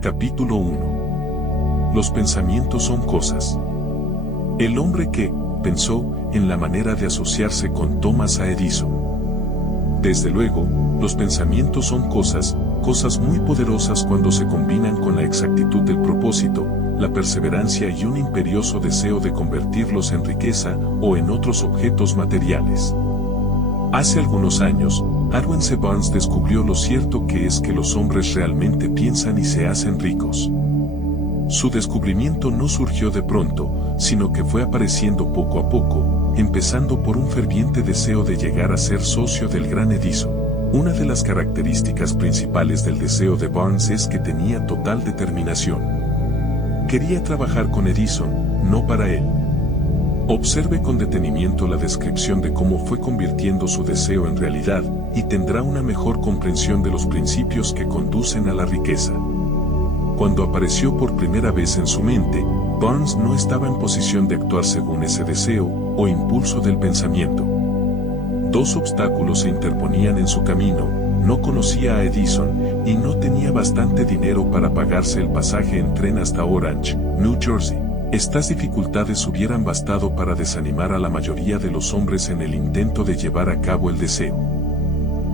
Capítulo 1. Los pensamientos son cosas. El hombre que pensó en la manera de asociarse con Thomas A. Edison. Desde luego, los pensamientos son cosas muy poderosas cuando se combinan con la exactitud del propósito, la perseverancia y un imperioso deseo de convertirlos en riqueza o en otros objetos materiales. Hace algunos años, Arwen C. Barnes descubrió lo cierto que es que los hombres realmente piensan y se hacen ricos. Su descubrimiento no surgió de pronto, sino que fue apareciendo poco a poco, empezando por un ferviente deseo de llegar a ser socio del gran Edison. Una de las características principales del deseo de Barnes es que tenía total determinación. Quería trabajar con Edison, no para él. Observe con detenimiento la descripción de cómo fue convirtiendo su deseo en realidad, y tendrá una mejor comprensión de los principios que conducen a la riqueza. Cuando apareció por primera vez en su mente, Barnes no estaba en posición de actuar según ese deseo o impulso del pensamiento. Dos obstáculos se interponían en su camino: no conocía a Edison y no tenía bastante dinero para pagarse el pasaje en tren hasta Orange, New Jersey. Estas dificultades hubieran bastado para desanimar a la mayoría de los hombres en el intento de llevar a cabo el deseo.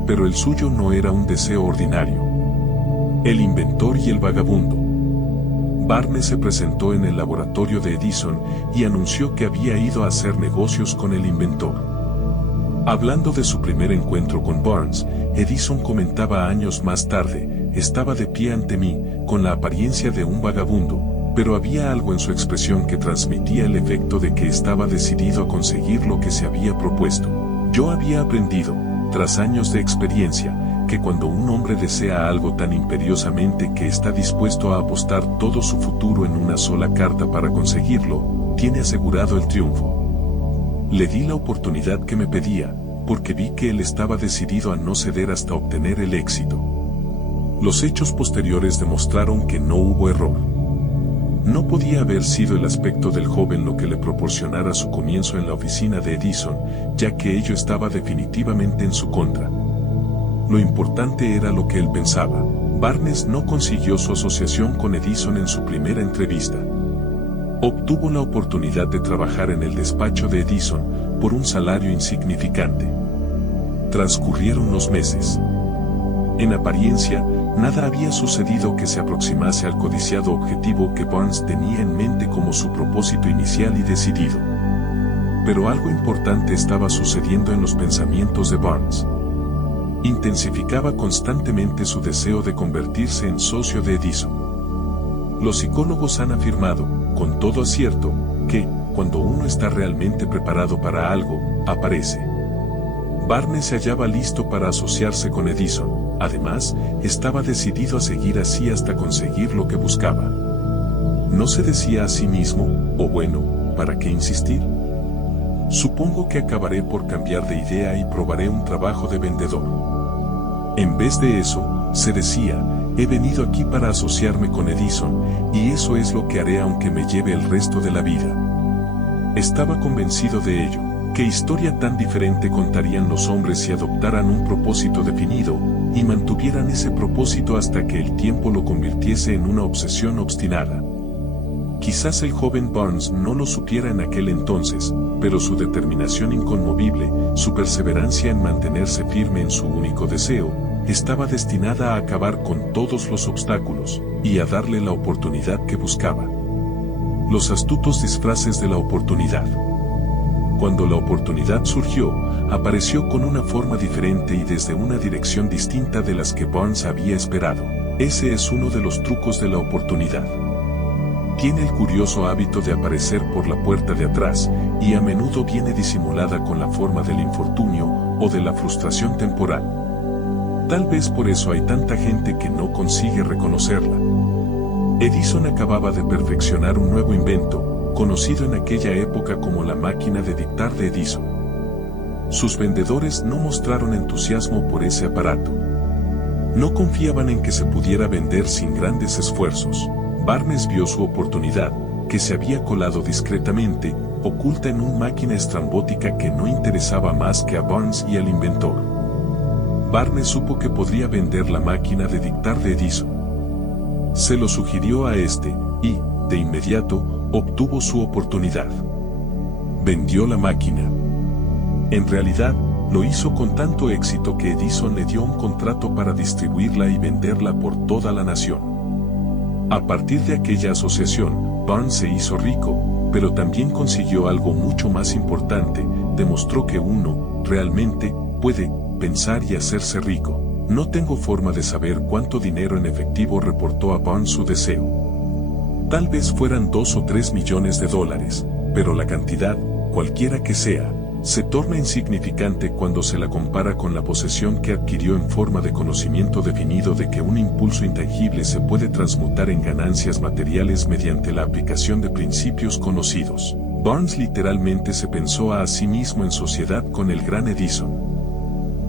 Pero el suyo no era un deseo ordinario. El inventor y el vagabundo. Barnes se presentó en el laboratorio de Edison y anunció que había ido a hacer negocios con el inventor. Hablando de su primer encuentro con Barnes, Edison comentaba años más tarde: estaba de pie ante mí, con la apariencia de un vagabundo, pero había algo en su expresión que transmitía el efecto de que estaba decidido a conseguir lo que se había propuesto. Yo había aprendido, tras años de experiencia, que cuando un hombre desea algo tan imperiosamente que está dispuesto a apostar todo su futuro en una sola carta para conseguirlo, tiene asegurado el triunfo. Le di la oportunidad que me pedía, porque vi que él estaba decidido a no ceder hasta obtener el éxito. Los hechos posteriores demostraron que no hubo error. No podía haber sido el aspecto del joven lo que le proporcionara su comienzo en la oficina de Edison, ya que ello estaba definitivamente en su contra. Lo importante era lo que él pensaba. Barnes no consiguió su asociación con Edison en su primera entrevista. Obtuvo la oportunidad de trabajar en el despacho de Edison por un salario insignificante. Transcurrieron los meses. En apariencia, nada había sucedido que se aproximase al codiciado objetivo que Barnes tenía en mente como su propósito inicial y decidido. Pero algo importante estaba sucediendo en los pensamientos de Barnes. Intensificaba constantemente su deseo de convertirse en socio de Edison. Los psicólogos han afirmado, con todo acierto, que, cuando uno está realmente preparado para algo, aparece. Barnes se hallaba listo para asociarse con Edison. Además, estaba decidido a seguir así hasta conseguir lo que buscaba. ¿No se decía a sí mismo: oh bueno, ¿para qué insistir? Supongo que acabaré por cambiar de idea y probaré un trabajo de vendedor. En vez de eso, se decía: he venido aquí para asociarme con Edison, y eso es lo que haré aunque me lleve el resto de la vida. Estaba convencido de ello. ¿Qué historia tan diferente contarían los hombres si adoptaran un propósito definido, y mantuvieran ese propósito hasta que el tiempo lo convirtiese en una obsesión obstinada? Quizás el joven Barnes no lo supiera en aquel entonces, pero su determinación inconmovible, su perseverancia en mantenerse firme en su único deseo, estaba destinada a acabar con todos los obstáculos, y a darle la oportunidad que buscaba. Los astutos disfraces de la oportunidad. Cuando la oportunidad surgió, apareció con una forma diferente y desde una dirección distinta de las que Barnes había esperado. Ese es uno de los trucos de la oportunidad. Tiene el curioso hábito de aparecer por la puerta de atrás, y a menudo viene disimulada con la forma del infortunio o de la frustración temporal. Tal vez por eso hay tanta gente que no consigue reconocerla. Edison acababa de perfeccionar un nuevo invento, conocido en aquella época como la máquina de dictar de Edison. Sus vendedores no mostraron entusiasmo por ese aparato. No confiaban en que se pudiera vender sin grandes esfuerzos. Barnes vio su oportunidad, que se había colado discretamente, oculta en una máquina estrambótica que no interesaba más que a Barnes y al inventor. Barnes supo que podría vender la máquina de dictar de Edison. Se lo sugirió a este, y, de inmediato, obtuvo su oportunidad. Vendió la máquina. En realidad, lo hizo con tanto éxito que Edison le dio un contrato para distribuirla y venderla por toda la nación. A partir de aquella asociación, Barnes se hizo rico, pero también consiguió algo mucho más importante: demostró que uno, realmente, puede pensar y hacerse rico. No tengo forma de saber cuánto dinero en efectivo reportó a Barnes su deseo. Tal vez fueran 2 o 3 millones de dólares, pero la cantidad, cualquiera que sea, se torna insignificante cuando se la compara con la posesión que adquirió en forma de conocimiento definido de que un impulso intangible se puede transmutar en ganancias materiales mediante la aplicación de principios conocidos. Barnes literalmente se pensó a sí mismo en sociedad con el gran Edison.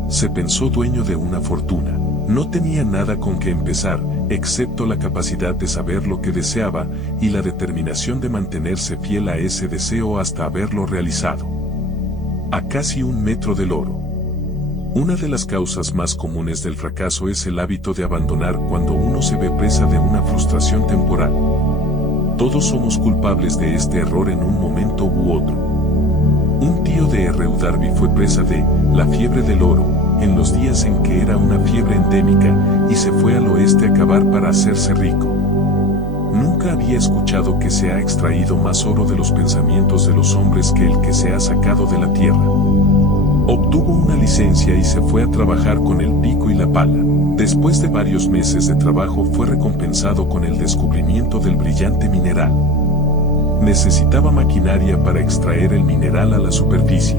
Se pensó dueño de una fortuna. No tenía nada con que empezar, excepto la capacidad de saber lo que deseaba y la determinación de mantenerse fiel a ese deseo hasta haberlo realizado. A casi 1 metro del oro. Una de las causas más comunes del fracaso es el hábito de abandonar cuando uno se ve presa de una frustración temporal. Todos somos culpables de este error en un momento u otro. Un tío de R.U. Darby fue presa de la fiebre del oro en los días en que era una fiebre endémica y se fue al oeste a cavar para hacerse rico. Nunca había escuchado que se ha extraído más oro de los pensamientos de los hombres que el que se ha sacado de la tierra. Obtuvo una licencia y se fue a trabajar con el pico y la pala. Después de varios meses de trabajo fue recompensado con el descubrimiento del brillante mineral. Necesitaba maquinaria para extraer el mineral a la superficie.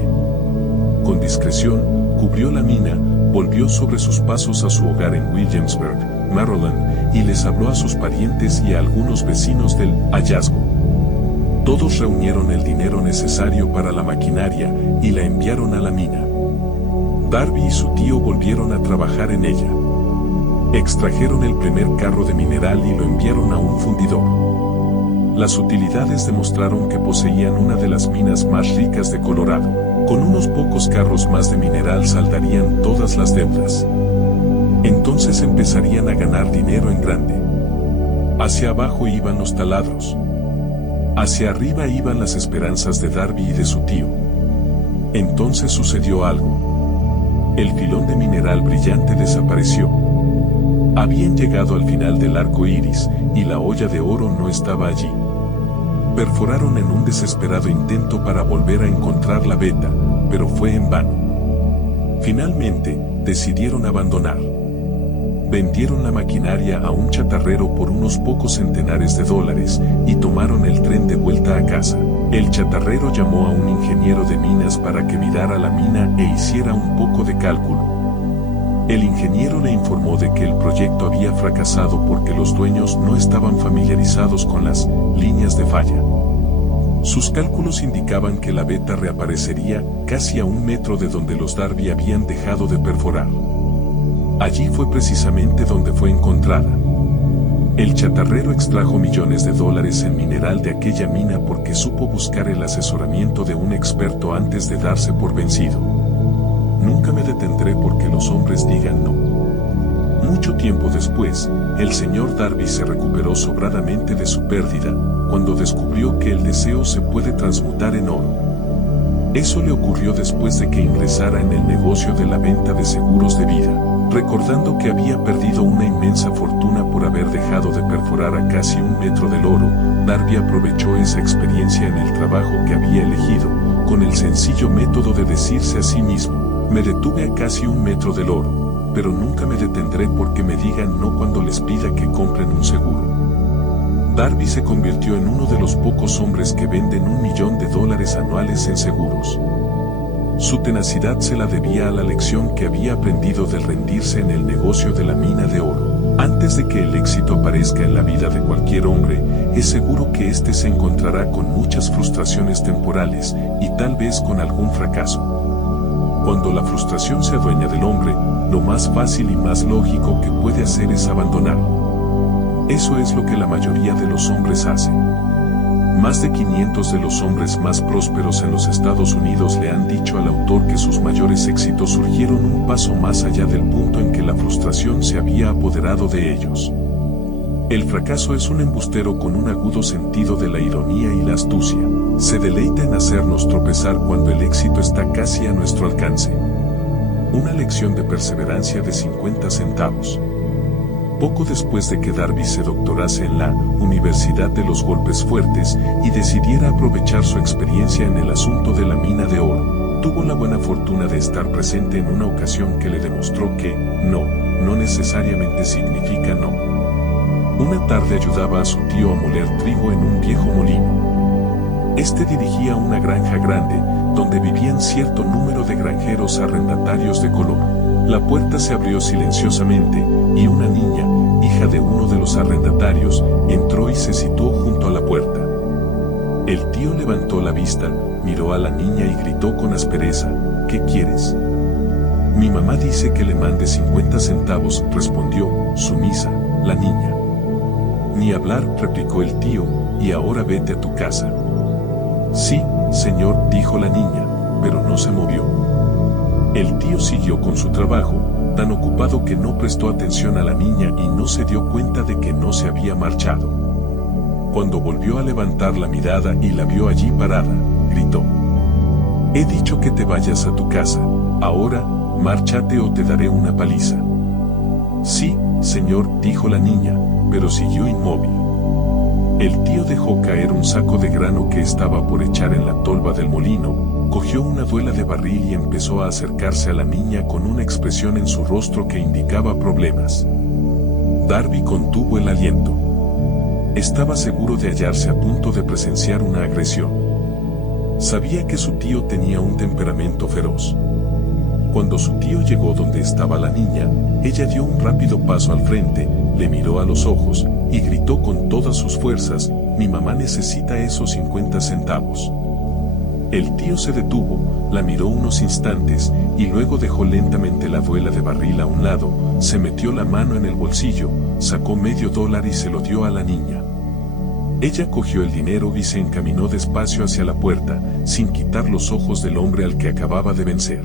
Con discreción, cubrió la mina, volvió sobre sus pasos a su hogar en Williamsburg, Maryland, y les habló a sus parientes y a algunos vecinos del hallazgo. Todos reunieron el dinero necesario para la maquinaria y la enviaron a la mina. Darby y su tío volvieron a trabajar en ella. Extrajeron el primer carro de mineral y lo enviaron a un fundidor. Las utilidades demostraron que poseían una de las minas más ricas de Colorado. Con unos pocos carros más de mineral saldarían todas las deudas. Entonces empezarían a ganar dinero en grande. Hacia abajo iban los taladros. Hacia arriba iban las esperanzas de Darby y de su tío. Entonces sucedió algo. El filón de mineral brillante desapareció. Habían llegado al final del arco iris, y la olla de oro no estaba allí. Perforaron en un desesperado intento para volver a encontrar la veta, pero fue en vano. Finalmente, decidieron abandonar. Vendieron la maquinaria a un chatarrero por unos pocos centenares de dólares y tomaron el tren de vuelta a casa. El chatarrero llamó a un ingeniero de minas para que mirara la mina e hiciera un poco de cálculo. El ingeniero le informó de que el proyecto había fracasado porque los dueños no estaban familiarizados con las líneas de falla. Sus cálculos indicaban que la veta reaparecería casi a 1 metro de donde los Darby habían dejado de perforar. Allí fue precisamente donde fue encontrada. El chatarrero extrajo millones de dólares en mineral de aquella mina porque supo buscar el asesoramiento de un experto antes de darse por vencido. Nunca me detendré porque los hombres digan no. Mucho tiempo después, el señor Darby se recuperó sobradamente de su pérdida, cuando descubrió que el deseo se puede transmutar en oro. Eso le ocurrió después de que ingresara en el negocio de la venta de seguros de vida. Recordando que había perdido una inmensa fortuna por haber dejado de perforar a casi 1 metro del oro, Darby aprovechó esa experiencia en el trabajo que había elegido, con el sencillo método de decirse a sí mismo: me detuve a casi 1 metro del oro, pero nunca me detendré porque me digan no cuando les pida que compren un seguro. Darby se convirtió en uno de los pocos hombres que venden $1 millón anuales en seguros. Su tenacidad se la debía a la lección que había aprendido de rendirse en el negocio de la mina de oro. Antes de que el éxito aparezca en la vida de cualquier hombre, es seguro que éste se encontrará con muchas frustraciones temporales y tal vez con algún fracaso. Cuando la frustración se adueña del hombre, lo más fácil y más lógico que puede hacer es abandonar. Eso es lo que la mayoría de los hombres hacen. Más de 500 de los hombres más prósperos en los Estados Unidos le han dicho al autor que sus mayores éxitos surgieron un paso más allá del punto en que la frustración se había apoderado de ellos. El fracaso es un embustero con un agudo sentido de la ironía y la astucia. Se deleita en hacernos tropezar cuando el éxito está casi a nuestro alcance. Una lección de perseverancia de 50 centavos. Poco después de que Darby se doctorase en la Universidad de los Golpes Fuertes y decidiera aprovechar su experiencia en el asunto de la mina de oro, tuvo la buena fortuna de estar presente en una ocasión que le demostró que no necesariamente significa no. Una tarde ayudaba a su tío a moler trigo en un viejo molino. Este dirigía una granja grande, donde vivían cierto número de granjeros arrendatarios de color. La puerta se abrió silenciosamente, y una niña, hija de uno de los arrendatarios, entró y se situó junto a la puerta. El tío levantó la vista, miró a la niña y gritó con aspereza: ¿Qué quieres? Mi mamá dice que le mande 50 centavos, respondió, sumisa, la niña. Ni hablar, replicó el tío, y ahora vete a tu casa. Sí, señor, dijo la niña, pero no se movió. El tío siguió con su trabajo, tan ocupado que no prestó atención a la niña y no se dio cuenta de que no se había marchado. Cuando volvió a levantar la mirada y la vio allí parada, gritó: He dicho que te vayas a tu casa, ahora, márchate o te daré una paliza. Sí, señor, dijo la niña, pero siguió inmóvil. El tío dejó caer un saco de grano que estaba por echar en la tolva del molino, cogió una duela de barril y empezó a acercarse a la niña con una expresión en su rostro que indicaba problemas. Darby contuvo el aliento. Estaba seguro de hallarse a punto de presenciar una agresión. Sabía que su tío tenía un temperamento feroz. Cuando su tío llegó donde estaba la niña, ella dio un rápido paso al frente, le miró a los ojos, y gritó con todas sus fuerzas: mi mamá necesita esos 50 centavos. El tío se detuvo, la miró unos instantes, y luego dejó lentamente la duela de barril a un lado, se metió la mano en el bolsillo, sacó $10 y se lo dio a la niña. Ella cogió el dinero y se encaminó despacio hacia la puerta, sin quitar los ojos del hombre al que acababa de vencer.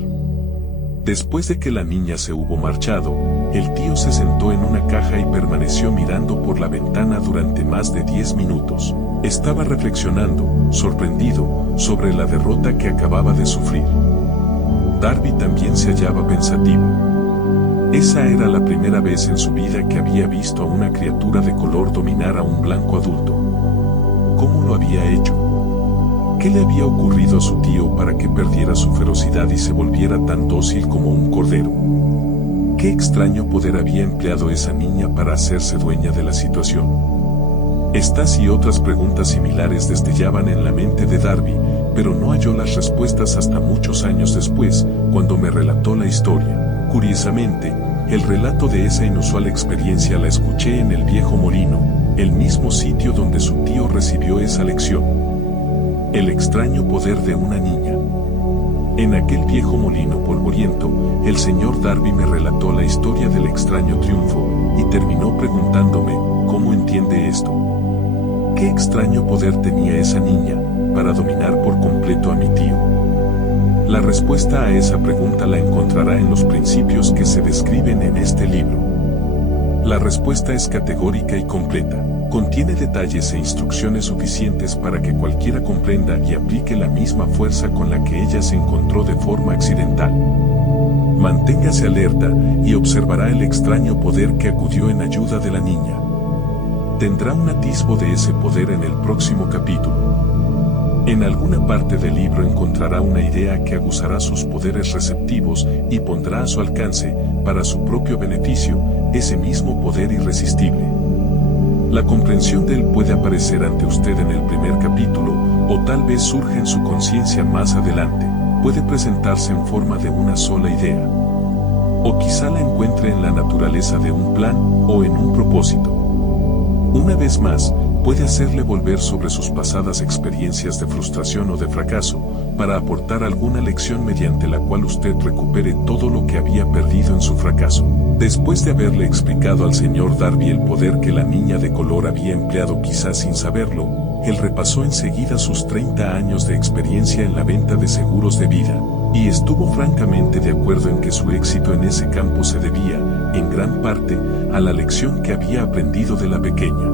Después de que la niña se hubo marchado, el tío se sentó en una caja y permaneció mirando por la ventana durante más de 10 minutos. Estaba reflexionando, sorprendido, sobre la derrota que acababa de sufrir. Darby también se hallaba pensativo. Esa era la primera vez en su vida que había visto a una criatura de color dominar a un blanco adulto. ¿Cómo lo había hecho? ¿Qué le había ocurrido a su tío para que perdiera su ferocidad y se volviera tan dócil como un cordero? ¿Qué extraño poder había empleado esa niña para hacerse dueña de la situación? Estas y otras preguntas similares destellaban en la mente de Darby, pero no halló las respuestas hasta muchos años después, cuando me relató la historia. Curiosamente, el relato de esa inusual experiencia la escuché en el viejo molino, el mismo sitio donde su tío recibió esa lección. El extraño poder de una niña. En aquel viejo molino polvoriento, el señor Darby me relató la historia del extraño triunfo, y terminó preguntándome: ¿cómo entiende esto? ¿Qué extraño poder tenía esa niña para dominar por completo a mi tío? La respuesta a esa pregunta la encontrará en los principios que se describen en este libro. La respuesta es categórica y completa. Contiene detalles e instrucciones suficientes para que cualquiera comprenda y aplique la misma fuerza con la que ella se encontró de forma accidental. Manténgase alerta y observará el extraño poder que acudió en ayuda de la niña. Tendrá un atisbo de ese poder en el próximo capítulo. En alguna parte del libro encontrará una idea que aguzará sus poderes receptivos y pondrá a su alcance, para su propio beneficio, ese mismo poder irresistible. La comprensión de él puede aparecer ante usted en el primer capítulo, o tal vez surja en su conciencia más adelante. Puede presentarse en forma de una sola idea. O quizá la encuentre en la naturaleza de un plan, o en un propósito. Una vez más, puede hacerle volver sobre sus pasadas experiencias de frustración o de fracaso, para aportar alguna lección mediante la cual usted recupere todo lo que había perdido en su fracaso. Después de haberle explicado al señor Darby el poder que la niña de color había empleado quizás sin saberlo, él repasó enseguida sus 30 años de experiencia en la venta de seguros de vida, y estuvo francamente de acuerdo en que su éxito en ese campo se debía, en gran parte, a la lección que había aprendido de la pequeña.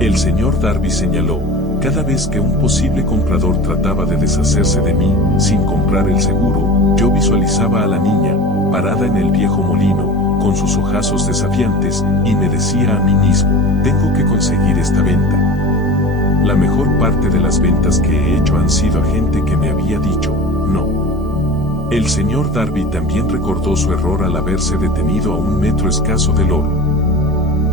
El señor Darby señaló: cada vez que un posible comprador trataba de deshacerse de mí, sin comprar el seguro, yo visualizaba a la niña, parada en el viejo molino, con sus ojazos desafiantes, y me decía a mí mismo: tengo que conseguir esta venta. La mejor parte de las ventas que he hecho han sido a gente que me había dicho no. El señor Darby también recordó su error al haberse detenido a 1 metro escaso del oro.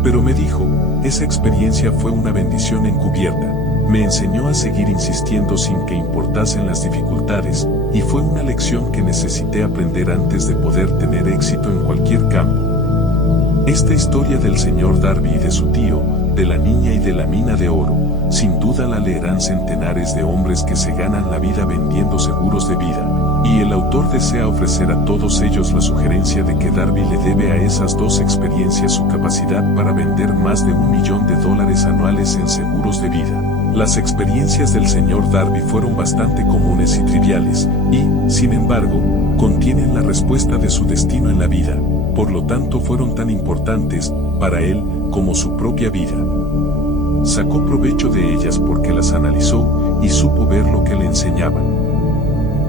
Pero me dijo: esa experiencia fue una bendición encubierta. Me enseñó a seguir insistiendo sin que importasen las dificultades, y fue una lección que necesité aprender antes de poder tener éxito en cualquier campo. Esta historia del señor Darby y de su tío, de la niña y de la mina de oro, sin duda la leerán centenares de hombres que se ganan la vida vendiendo seguros de vida, y el autor desea ofrecer a todos ellos la sugerencia de que Darby le debe a esas 2 experiencias su capacidad para vender más de $1 millón anuales en seguros de vida. Las experiencias del señor Darby fueron bastante comunes y triviales, y, sin embargo, contienen la respuesta de su destino en la vida, por lo tanto fueron tan importantes, para él, como su propia vida. Sacó provecho de ellas porque las analizó, y supo ver lo que le enseñaban.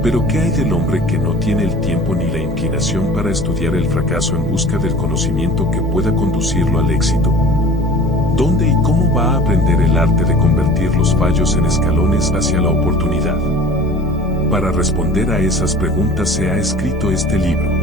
Pero ¿qué hay del hombre que no tiene el tiempo ni la inclinación para estudiar el fracaso en busca del conocimiento que pueda conducirlo al éxito? ¿Dónde y cómo va a aprender el arte de convertir los fallos en escalones hacia la oportunidad? Para responder a esas preguntas se ha escrito este libro.